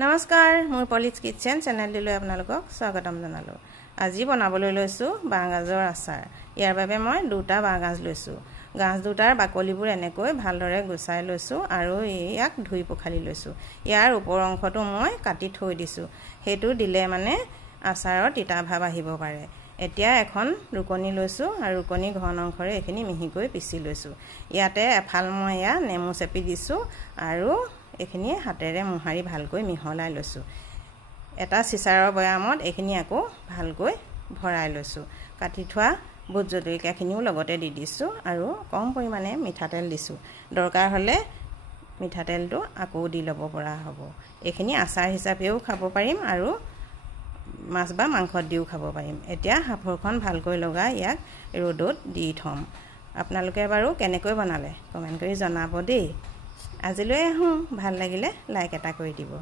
নমস্কাৰ মোৰ polish kitchen চেনেললৈ আপোনালোকক স্বাগতম জনালো। আজি বনাবলৈ লৈছো বাঁহগাজৰ আচাৰ। ইয়াৰ বাবে মই দুটা বাঁহগাজ লৈছো। গাজ দুটাৰ বাকলিবোৰ এনেকৈ ভালদৰে গুচাই লৈছো আৰু ইয়াক ধুই পখালি লৈছো। ইয়াৰ ওপৰ অংশটো মই কাটি থৈ দিছো। হেতু দিলে মানে আচাৰৰ তিতা ভাব আহিব পাৰে। এতিয়া এখন ৰুকনি লৈছো আৰু ৰুকনি ঘন অংশৰে এখিনি মিহিকৈ পিছি লৈছো। ইয়াতে এফাল মই নেমু চেপি দিছো আৰু এখিনি হাতেৰে মুহাৰি ভালকৈ মিহলাই লৈছো। এটা চিচাৰৰ বয়ামত এখিনি আকৌ ভালকৈ ভৰাই লৈছো। কাটি থোৱা বুট জলকীয়াখিনিও লগতে দি দিছো আৰু কম পৰিমাণে মিঠাতেল দিছো। দৰকাৰ হলে মিঠাতেলটো আকৌ দি ল'ব পৰা হ'ব। এখিনি আচাৰ হিচাপেও খাব পাৰিম আৰু মাছ বা মাংসত দিও খাব পাৰিম। এতিয়া হাফৰখন ভালকৈ লগাই ইয়াক ৰ'দত দি থম। আপোনালোকে বাৰু কেনেকৈ বনালে কমেন্ট কৰি জনাব দেই। আজিলৈ আহোঁ, ভাল লাগিলে লাইক এটা কৰি দিব।